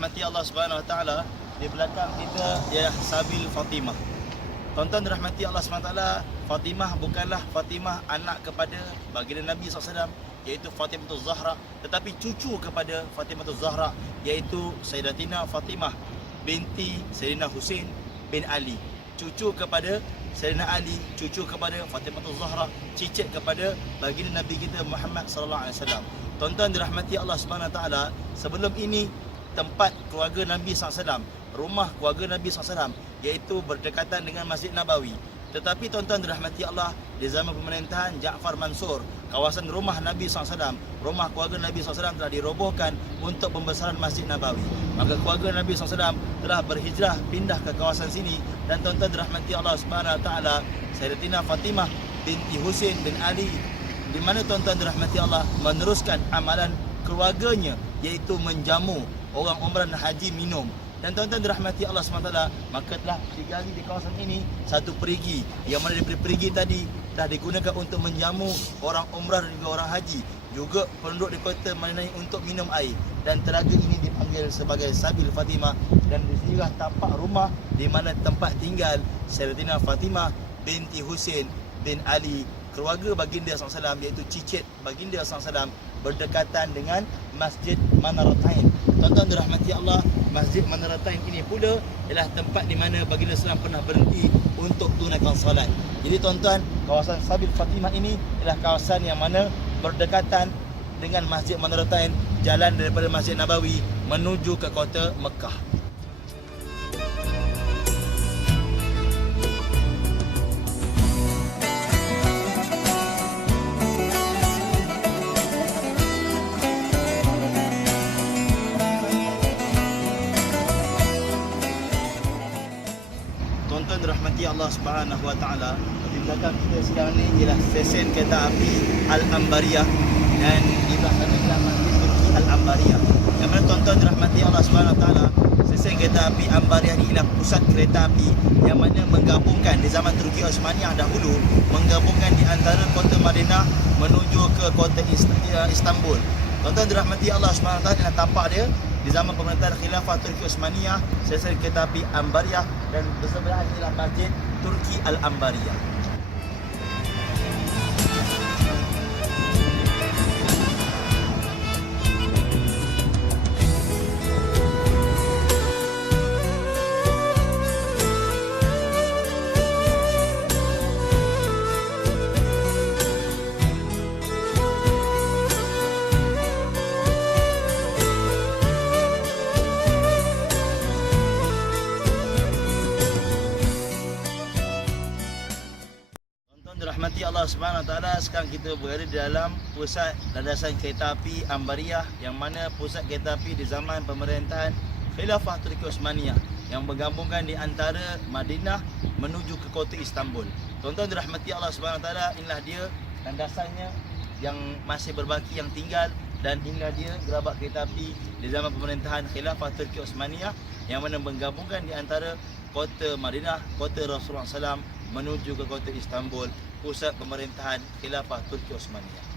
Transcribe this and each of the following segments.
dirahmati Allah Subhanahu Wa Taala, di belakang kita ialah Sabil Fatimah. Tuan-tuan dirahmati Allah Subhanahu Wa Taala, Fatimah bukanlah Fatimah anak kepada baginda Nabi SAW, iaitu Fatimah Zahra, tetapi cucu kepada Fatimah Zahra, iaitu Sayyidatina Fatimah binti Sayyidina Husain bin Ali, cucu kepada Sayyidina Ali, cucu kepada Fatimah Zahra, cicit kepada baginda Nabi kita Muhammad sallallahu alaihi wasallam. Tuan-tuan dirahmati Allah Subhanahu Wa Taala, sebelum ini tempat keluarga Nabi SAW, rumah keluarga Nabi SAW, iaitu berdekatan dengan Masjid Nabawi. Tetapi tuan-tuan dirahmati Allah, di zaman pemerintahan Ja'far Mansur, kawasan rumah Nabi SAW, rumah keluarga Nabi SAW telah dirobohkan untuk pembesaran Masjid Nabawi. Maka keluarga Nabi SAW telah berhijrah pindah ke kawasan sini, dan tuan-tuan dirahmati Allah Subhanahu Wa Taala, Sayyidatina Fatimah binti Husain bin Ali, di mana tuan-tuan dirahmati Allah meneruskan amalan keluarganya, iaitu menjamu orang umrah dan haji minum. Dan tuan-tuan dirahmati Allah SWT, maka telah digali di kawasan ini satu perigi, yang mana daripada perigi tadi telah digunakan untuk menjamu orang umrah dan juga orang haji, juga penduduk di kota Madinah untuk minum air. Dan telaga ini dipanggil sebagai Sabil Fatimah, dan disinilah tapak rumah di mana tempat tinggal Sayyidatina Fatimah binti Husain bin Ali, keluarga baginda SAW, iaitu cicit baginda SAW, berdekatan dengan Masjid Manaratain. Tuan-tuan dirahmati Allah, Masjid Manaratain ini pula ialah tempat di mana baginda SAW pernah berhenti untuk tunaikan salat. Jadi tuan-tuan, kawasan Sabil Fatimah ini ialah kawasan yang mana berdekatan dengan Masjid Manaratain, jalan daripada Masjid Nabawi menuju ke kota Mekah. Tuan-tuan dirahmati Allah Subhanahu Wa Taala, di belakang kita sekarang ni ialah stesen kereta api Al-Ambariyah, dan di belakang sana ialah Masjid Turki Al-Ambariyah. Yang mana tuan-tuan dirahmati Allah Subhanahu Wa Taala, stesen kereta api Ambariyah ni ialah pusat kereta api yang mana menggabungkan di zaman Turki Osmaniyah dahulu, menggabungkan di antara kota Madinah menuju ke kota Istanbul. Tuan-tuan dirahmati Allah Subhanahu Wa Taala, dengan tapak dia di zaman pemerintahan Khilafah Turki Osmaniyah, stesen kereta api Ambariyah, dan bersebelahan ialah Masjid Turki Al-Ambariyah. Dirahmati Allah Subhanahu Wa Taala, sekarang kita berada di dalam pusat landasan kereta api Ambariyah, yang mana pusat kereta api di zaman pemerintahan Khilafah Turki Osmaniyah, yang menggabungkan di antara Madinah menuju ke kota Istanbul. Tuan-tuan dirahmati Allah Subhanahu Wa Taala, inilah dia landasannya yang masih berbaki, yang tinggal, dan inilah dia gerabak kereta api di zaman pemerintahan Khilafah Turki Osmaniyah, yang mana menggabungkan di antara kota Madinah, kota Rasulullah SAW, menuju ke kota Istanbul, pusat pemerintahan Khilafah Turki Osmaniyah.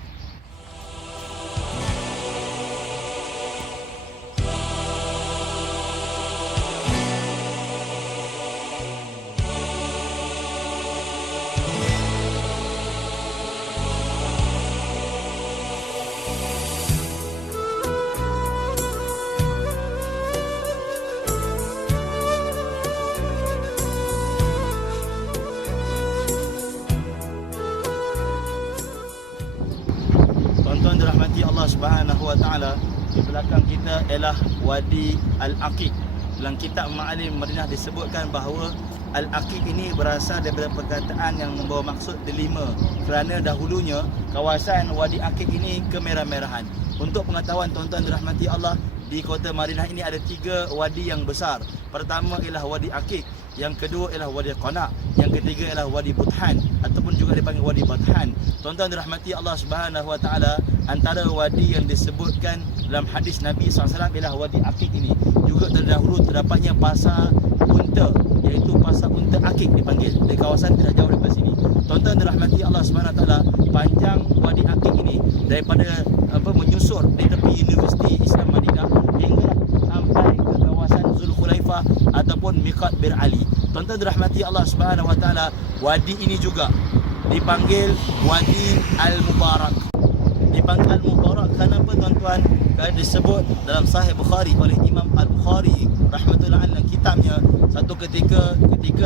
Tuan-tuan dirahmati Allah Subhanahu Wa Taala, di belakang kita ialah Wadi Al-Aqiq. Dalam kitab Ma'alim Madinah disebutkan bahawa Al-Aqiq ini berasal daripada perkataan yang membawa maksud delima, kerana dahulunya kawasan Wadi Aqiq ini kemerah-merahan. Untuk pengetahuan tuan-tuan dirahmati Allah, di kota Madinah ini ada 3 wadi yang besar. Pertama ialah Wadi Aqiq, yang kedua ialah Wadi Qana, yang ketiga ialah Wadi Buthan ataupun juga dipanggil Wadi Bathan. Tuan-tuan dirahmati Allah Subhanahu Wa Taala, antara wadi yang disebutkan dalam hadis Nabi SAW ialah Wadi Aqiq ini. Juga terdahulu terdapatnya pasar unta, iaitu pasar unta Aqiq dipanggil, di kawasan tidak jauh daripada sini. Tuan-tuan dirahmati Allah Subhanahu Wa Taala, panjang Wadi Aqiq ini daripada menyusur di tepi Universiti Islam Madinah hingga sampai sampai ke kawasan Zulkhulaifah ataupun Miqat Bir Ali. Tuan-tuan dirahmati Allah Subhanahu Wa Taala, wadi ini juga dipanggil Wadi Al-Mubarak. Dipanggil Al-Mubarak kenapa tuan-tuan? Kerana disebut dalam Sahih Bukhari oleh Imam Al-Bukhari rahmatullah alaihi kitabnya, satu ketika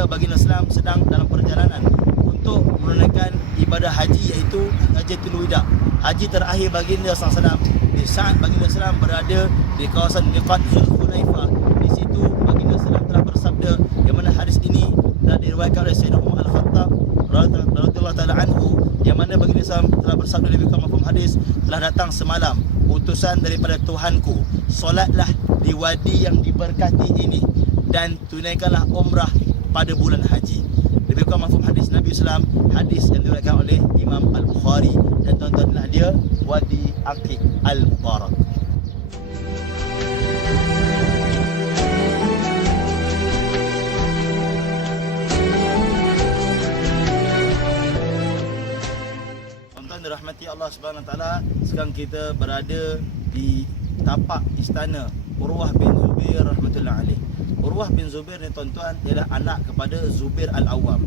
baginda Islam sedang dalam perjalanan untuk menunaikan ibadah haji, iaitu Hajjatul Wida, haji terakhir baginda SAW. Di saat baginda SAW berada di kawasan Miqat Zulkhulaifah, di situ baginda SAW telah bersabda, yang mana hadis ini telah diriwayatkan oleh Sayyidina Umar Al-Khattab radhiyallahu taala anhu, yang mana baginda SAW telah bersabda di buku mafhum hadis, telah datang semalam utusan daripada Tuhanku, solatlah di wadi yang diberkati ini dan tunaikanlah umrah pada bulan haji. Lebih kurang mafhum hadis Nabi SAW, hadis yang diriwayatkan oleh Imam Al-Bukhari, dan tuan-tuan inilah dia Wadi Aqiq Al-Mubarak. Tuan-tuan dirahmati Allah Subhanahu Wa Taala, sekarang kita berada di tapak istana Urwah bin Zubair rahmatullah alaih. Urwah bin Zubair ni tuan-tuan ialah anak kepada Zubair Al-Awwam.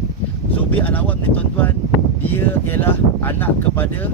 Zubair Al-Awwam ni tuan-tuan, dia ialah anak kepada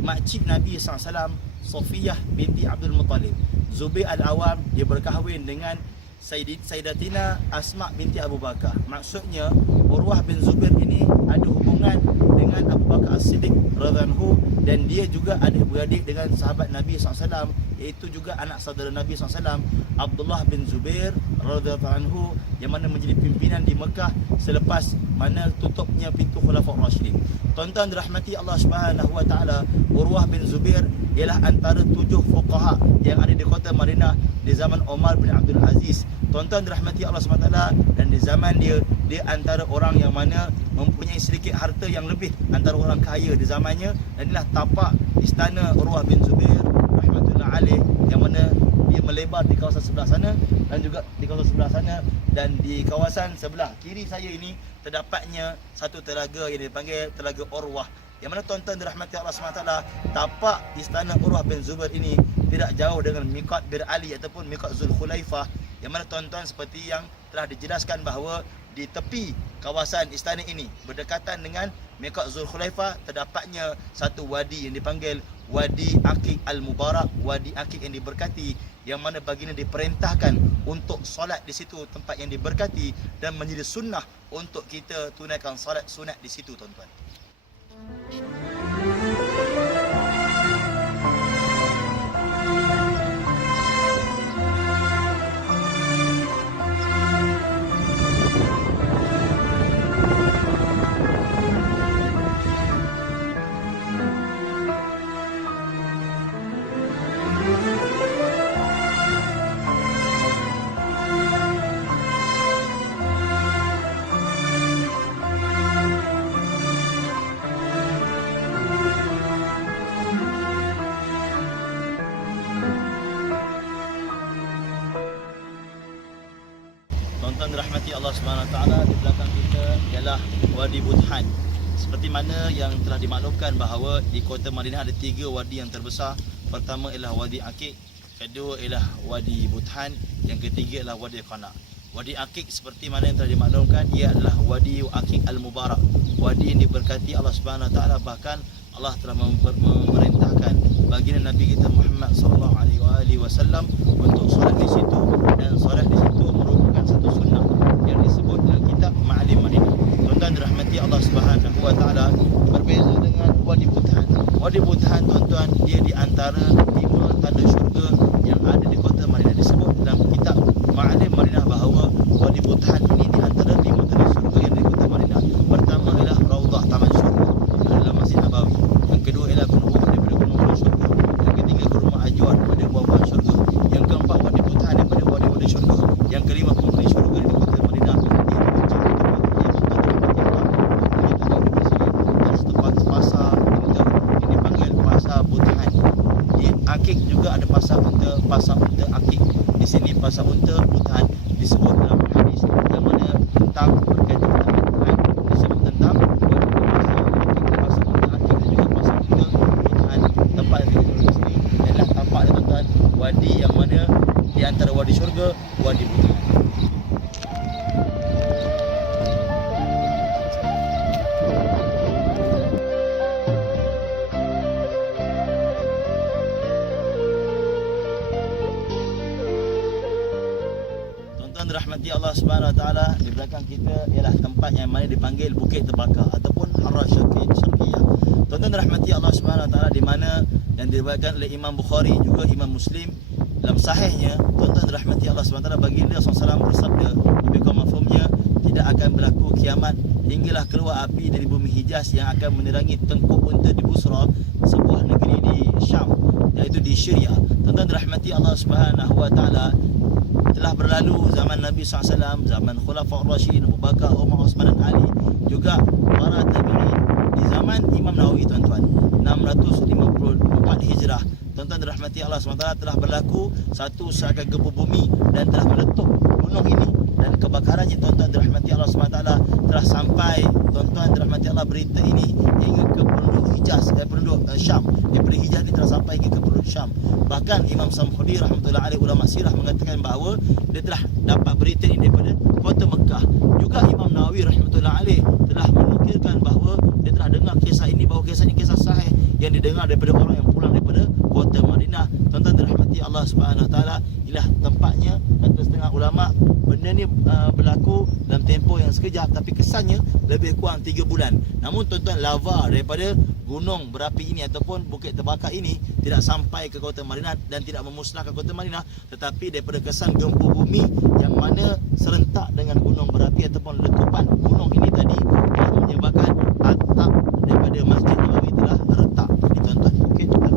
makcik Nabi SAW, Safiyah binti Abdul Muttalib. Zubair Al-Awwam dia berkahwin dengan Sayyidatina Asma binti Abu Bakar. Maksudnya Urwah bin Zubair ini ada hubungan dengan Abu Bakar As-Siddiq radhiyallahu, dan dia juga ada beradik dengan sahabat Nabi SAW, iaitu juga anak saudara Nabi SAW, Abdullah bin Zubair radhiyallahu anhu, yang mana menjadi pimpinan di Mekah selepas mana tutupnya pintu Khulafaur Rasyidin. Tuan-tuan dirahmati Allah Subhanahu Wa Taala, Urwah bin Zubair ialah antara 7 fuqaha yang ada di kota Madinah di zaman Umar bin Abdul Aziz. Tuan-tuan dirahmati Allah Subhanahu Wa Taala, dan di zaman dia antara orang yang mana mempunyai sedikit harta yang lebih antara orang kaya di zamannya. Dan inilah tapak istana Urwah bin Zubair rahmatullah alaih, yang mana dia melebar di kawasan sebelah sana dan juga di kawasan sebelah sana, dan di kawasan sebelah kiri saya ini terdapatnya satu telaga yang dipanggil Telaga Urwah, yang mana tuan-tuan dirahmati Allah SWT, tapak istana Urwah bin Zubair ini tidak jauh dengan Miqat Bir Ali ataupun Miqat Zulkhulaifah, yang mana tuan-tuan seperti yang telah dijelaskan bahawa di tepi kawasan istana ini berdekatan dengan Miqat Zulkhulaifah terdapatnya satu wadi yang dipanggil Wadi Aqiq Al-Mubarak, Wadi Aqiq yang diberkati, yang mana baginda diperintahkan untuk solat di situ, tempat yang diberkati, dan menjadi sunnah untuk kita tunaikan solat sunat di situ tuan-tuan. Tuan-tuan dirahmati Allah Subhanahu Wa Taala, di belakang kita ialah Wadi Budhan. Seperti mana yang telah dimaklumkan bahawa di kota Madinah ada 3 wadi yang terbesar. Pertama ialah Wadi Aqiq, kedua ialah Wadi Budhan, yang ketiga ialah Wadi Qana. Wadi Aqiq seperti mana yang telah dimaklumkan, ia adalah Wadi Aqiq Al-Mubarak, wadi yang diberkati Allah Subhanahu Wa Taala. Bahkan Allah telah memerintahkan baginda Nabi kita Muhammad sallallahu alaihi wasallam untuk solat di situ, dan solat di situ merupakan satu sunnah yang disebut dalam kitab Ma'alim Madinah. Tuan-tuan dirahmati Allah Subhanahu Wa Taala, berbeza dengan Wadi Budhan. Wadi Budhan tuan-tuan, dia di antara 5 tanda syurga yang ada di kota Madinah. Disebut dalam kitab Ma'alim Madinah bahawa Wadi Budhan ini di antara 5 tanda syurga yang ada di kota Madinah. Pertama ialah Raudhah, taman syurga adalah Masjid Nabawi. Yang kedua ialah gunung daripada gunung syurga. Yang ketiga Kurma Ajwan pada buah-buah syurga. Yang keempat Wadi Budhan daripada wadi-wadi syurga. Yang kelima penghuni syurga di kota Madinah. Aqiq juga ada pasar unta Aqiq. Di sini pasar unta Budhan disebut dalam hadis yang mana tentang berkaitan dengan Budhan, disebut tentang pasar unta Aqiq dan juga pasar unta Budhan. Tempat yang di sini adalah tampak tuan-tuan, wadi yang mana di antara antara wadi syurga, wadi buta. Rahmati Allah Subhanahu Wa Taala, di belakang kita ialah tempat yang mana dipanggil Bukit Terbakar ataupun Harra Syarqiyah. Tuan-tuan rahmati Allah Subhanahu Wa Taala, di mana yang diriwayatkan oleh Imam Bukhari juga Imam Muslim dalam sahihnya, tuan-tuan rahmati Allah Subhanahu Wa Taala, baginda SAW bersabda, lebih kurang mafhumnya, tidak akan berlaku kiamat hinggalah keluar api dari bumi Hijaz yang akan menerangi tengkuk unta di Busra, sebuah negeri di Syam, iaitu di Syria. Tuan-tuan rahmati Allah Subhanahu Wa Taala, telah berlalu zaman Nabi SAW, zaman Khulafaur Rasyidin, Abu Bakar, Umar, Uthman dan Ali, juga para tabi'in. Di zaman Imam Nawawi, tuan-tuan, 654 Hijrah, tuan-tuan rahmati Allah SWT, telah berlaku satu seakan gempa bumi dan telah meletup gunung ini, dan kebakarannya, tuan-tuan rahmati Allah SWT, telah sampai, tuan-tuan rahmati Allah, berita ini hingga ke penduduk Hijaz, penduduk Syam. Daripada Hijaz ini telah sampai hingga ke penduduk Syam. Bahkan Imam Samkhudi rahmatullahi alaihi, ulama sirah, mengatakan bahawa dia telah dapat berita ini daripada kota Mekah. Juga Imam Nawawi rahmatullahi alaihi telah menukilkan bahawa dia telah dengar kisah ini, bahawa kisah ini kisah sahih yang didengar daripada orang yang pulang daripada kota Madinah. Tuan-tuan dirahmati Allah Subhanahu Wa Taala, inilah tempatnya. Kata setengah ulama, benda ni berlaku dalam tempoh yang sekejap, tapi kesannya lebih kurang 3 bulan. Namun tuan-tuan, lava daripada gunung berapi ini ataupun Bukit Terbakar ini tidak sampai ke kota Madinah dan tidak memusnahkan kota Madinah, tetapi daripada kesan gempa bumi yang mana serentak dengan gunung berapi ataupun letupan gunung ini tadi, telah menyebabkan atap daripada Masjid Nabawi telah retak. Jadi tuan-tuan, okey, tuan-tuan.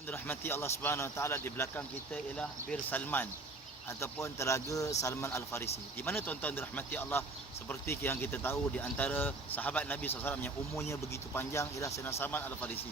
Dirahmati Allah Subhanahu Wa Taala, di belakang kita ialah Bir Salman ataupun Telaga Salman Al-Farisi, di mana tuan-tuan dirahmati Allah, seperti yang kita tahu, di antara sahabat Nabi SAW yang umurnya begitu panjang ialah Sayyidina Salman Al-Farisi.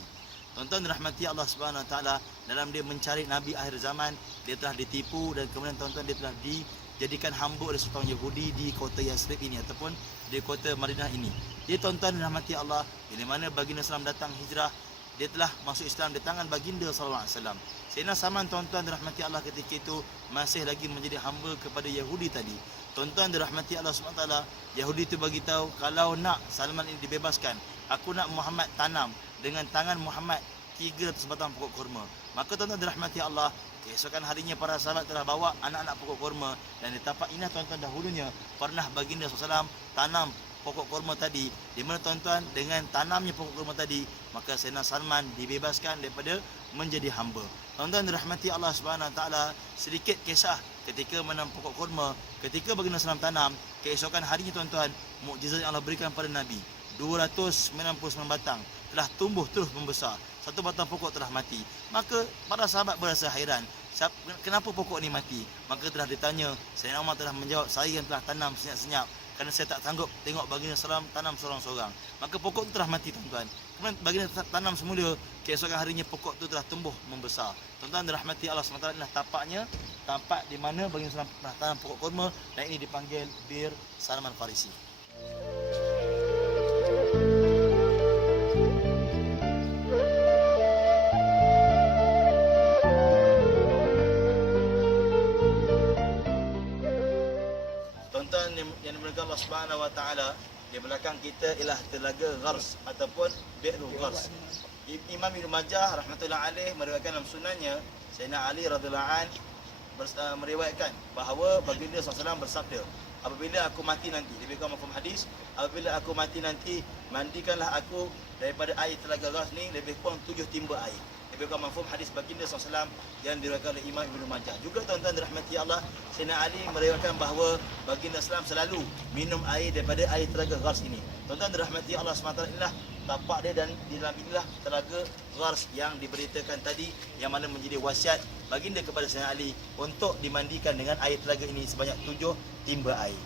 Tuan-tuan dirahmati Allah Subhanahu Wa Taala, dalam dia mencari Nabi akhir zaman, dia telah ditipu dan kemudian tuan-tuan dia telah dijadikan hamba oleh sultan Yahudi di kota Yathrib ini ataupun di kota Madinah ini. Dia tuan-tuan dirahmati Allah, bila mana baginda Islam datang hijrah, dia telah masuk Islam di tangan baginda sallallahu alaihi wasallam. Sayyidina Salman, tuan-tuan dirahmati Allah, ketika itu masih lagi menjadi hamba kepada Yahudi tadi. Tuan-tuan dirahmati Allah Subhanahu Wa Taala, Yahudi itu bagi tahu, kalau nak Salman ini dibebaskan, aku nak Muhammad tanam dengan tangan Muhammad 300 batang pokok kurma. Maka tuan-tuan dirahmati Allah, keesokan harinya para sahabat telah bawa anak-anak pokok kurma, dan di tapak ini tuan-tuan dahulunya pernah baginda sallallahu alaihi wasallam tanam pokok kurma tadi, di mana tuan-tuan dengan tanamnya pokok kurma tadi, maka Sayyidina Salman dibebaskan daripada menjadi hamba. Tuan-tuan dirahmati Allah Subhanahu Wa Taala, sedikit kisah ketika menanam pokok kurma, ketika baginda Sallam tanam, keesokan harinya tuan-tuan, mukjizat yang Allah berikan pada Nabi, 299 batang telah tumbuh terus membesar, satu batang pokok telah mati. Maka para sahabat berasa hairan, kenapa pokok ni mati? Maka telah ditanya, Sayyidina Umar telah menjawab, saya yang telah tanam senyap-senyap, kerana saya tak sanggup tengok baginda Sallam tanam seorang-seorang. Maka pokok itu telah mati, tuan-tuan. Kemudian baginda tanam semula, keesokan harinya pokok itu telah tumbuh membesar. Tuan-tuan dirahmati Allah SWT, inilah tapaknya, tampak di mana baginda Sallam telah tanam pokok kurma, dan ini dipanggil Bir Salman Farisi. Yang dimulakan Allah Subhanahu Wa Taala, di belakang kita ialah Telaga Ghars ataupun Bi'ru Ghars. Imam Ibnu Majah rahmatullahi alaih meriwayatkan dalam sunannya, Sayyidina Ali radhiyallahu an meriwayatkan bahawa baginda SAW bersabda, apabila aku mati nanti, lebih kurang mafhum hadis, apabila aku mati nanti, mandikanlah aku daripada air Telaga Ghars ni lebih kurang 7 timba air. Lebih kurang mafhum hadis baginda SAW yang diriwayatkan oleh Imam Ibnu Majah. Juga tuan-tuan dirahmati Allah, Sayyidina Ali meriwayatkan bahawa baginda SAW selalu minum air daripada air Telaga Ghars ini. Tuan-tuan dirahmati Allah SWT, inilah tapak dia, dan di dalam inilah Telaga Ghars yang diberitakan tadi, yang mana menjadi wasiat baginda kepada Sayyidina Ali untuk dimandikan dengan air telaga ini sebanyak 7 timba air.